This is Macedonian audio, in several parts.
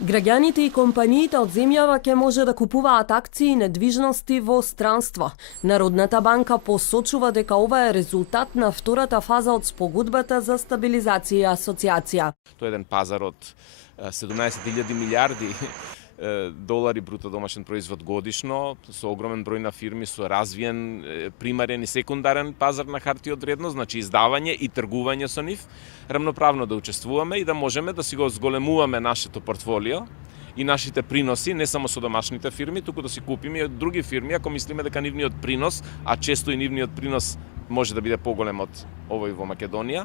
Граѓаните и компаниите од земјава ќе може да купуваат акции и недвижности во странство. Народната банка посочува дека ова е резултат на втората фаза од спогодбата за стабилизација и асоциација. Тоа е еден пазар од 17.000 милиарди долари бруто домашен производ годишно, со огромен број на фирми, со развиен примарен и секундарен пазар на хартија од вредност, значи издавање и тргување со нив, рамноправно да учествуваме и да можеме да си го зголемуваме нашето портфолио и нашите приноси, не само со домашните фирми, туку да си купиме и од други фирми, ако мислиме дека нивниот принос, а често и нивниот принос може да биде поголем од овој во Македонија,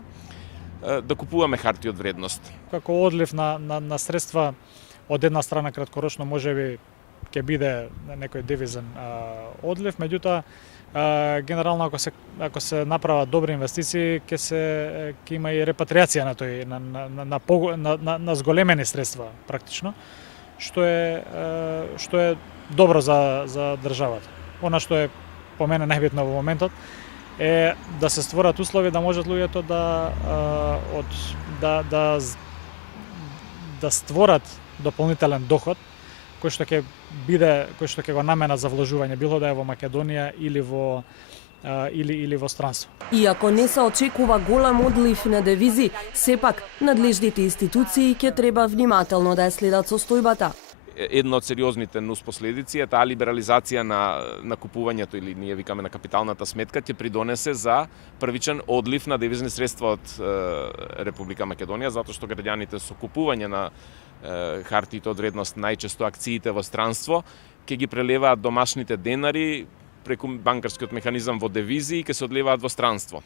да купуваме хартија од вредност. Како одлив на средства од една страна краткорочно можеби ќе биде некој девизен одлив, меѓутоа генерално ако се направат добри инвестиции ќе има и репатриација на тој на зголемени средства практично, што е добро за државата. Она што е по мене најбитно во моментот е да се створат услови да можат луѓето да створат дополнителен доход кој што ќе го наменат за вложување, било да е во Македонија или во странство. Иако не се очекува голем одлив на девизи, сепак надлежните институции ќе треба внимателно да ја следат состојбата. Една од сериозните нуспоследици е таа либерализација на купувањето, или ние викаме на капиталната сметка, ќе придонесе за првичен одлив на девизни средства од Република Македонија, затоа што граѓаните со купување на хартиите од вредност, најчесто акциите во странство, ќе ги прелеваат домашните денари преку банкарскиот механизам во девизи и ќе се одливаат во странство.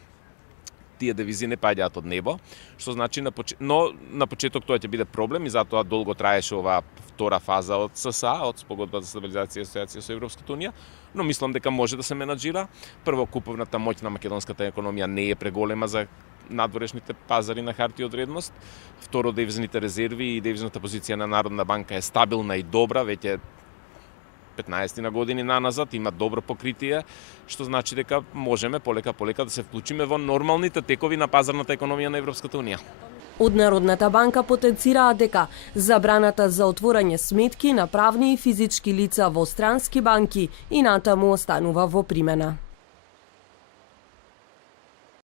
Тие девизи не паѓаат од небо, што значи но на почеток тоа ќе биде проблем и затоа долго траеше оваа втора фаза од ССА, од спогодбата за стабилизација и асоциација со Европската унија, но мислам дека може да се менаџира. Прво, куповната моќ на македонската економија не е преголема за надворешните пазари на хартија од вредност. Второ, девизните резерви и девизната позиција на Народна банка е стабилна и добра, веќе 15 на години наназад, има добро покритие, што значи дека можеме полека да се вклучиме во нормалните текови на пазарната економија на Европската унија. Од Народната банка потенцираат дека забраната за отворање сметки на правни и физички лица во странски банки и натаму останува во примена.